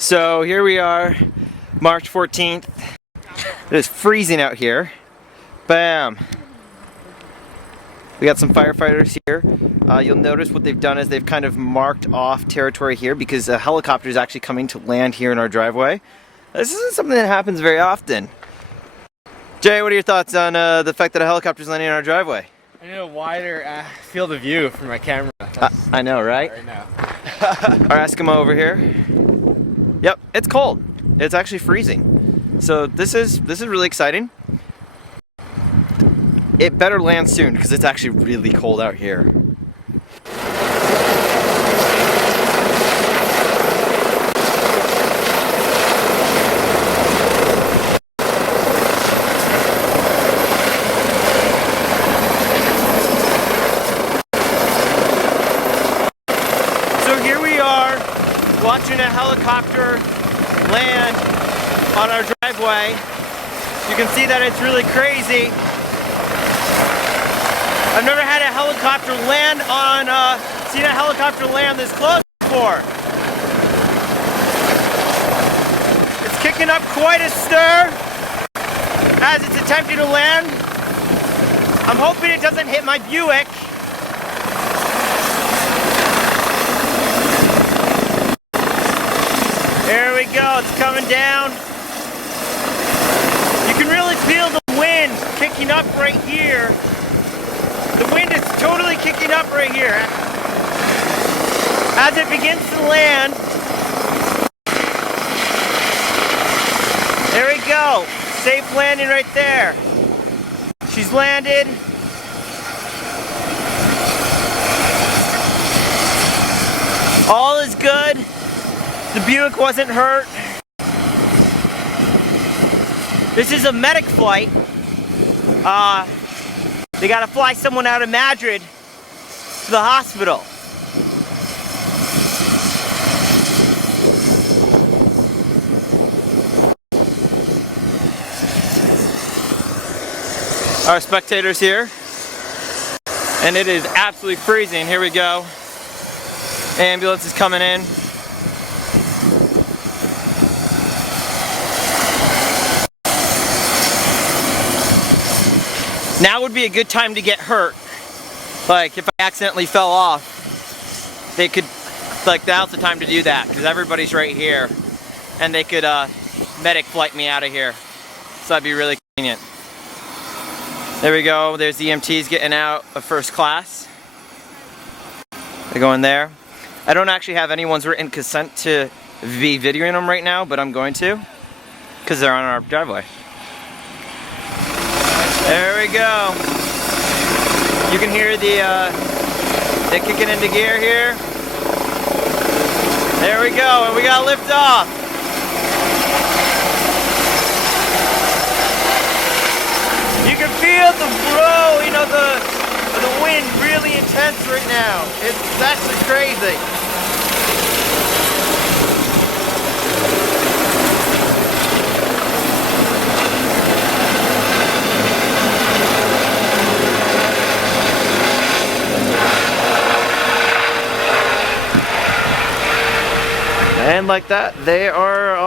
So here we are, March 14th. It is freezing out here. Bam! We got some firefighters here. You'll notice what they've done is they've kind of marked off territory here because a helicopter is actually coming to land here in our driveway. This isn't something that happens very often. Jay, what are your thoughts on the fact that a helicopter is landing in our driveway? I need a wider field of view for my camera. I know, right? Right now. Our Eskimo over here. Yep, it's cold. It's actually freezing. So this is really exciting. It better land soon because it's actually really cold out here. So here we are watching a helicopter land on our driveway. You can see that it's really crazy. I've never had a helicopter land seen a helicopter land this close before. It's kicking up quite a stir as it's attempting to land. I'm hoping it doesn't hit my Buick. There we go, it's coming down. You can really feel the wind kicking up right here. The wind is totally kicking up right here. As it begins to land. There we go. Safe landing right there. She's landed. All is good. The Buick wasn't hurt. This is a medic flight. They gotta fly someone out of Madrid to the hospital. Our spectators here. And it is absolutely freezing. Here we go. Ambulance is coming in. Now would be a good time to get hurt. Like if I accidentally fell off, they could, like now's the time to do that because everybody's right here and they could medic flight me out of here. So that'd be really convenient. There we go, there's the EMTs getting out of first class. They're going there. I don't actually have anyone's written consent to be videoing them right now, but I'm going to because they're on our driveway. There we go. You can hear they're kicking into gear here. There we go, and we got lift off. You can feel the blow, you know, the wind really intense right now. It's actually crazy. And like that, they are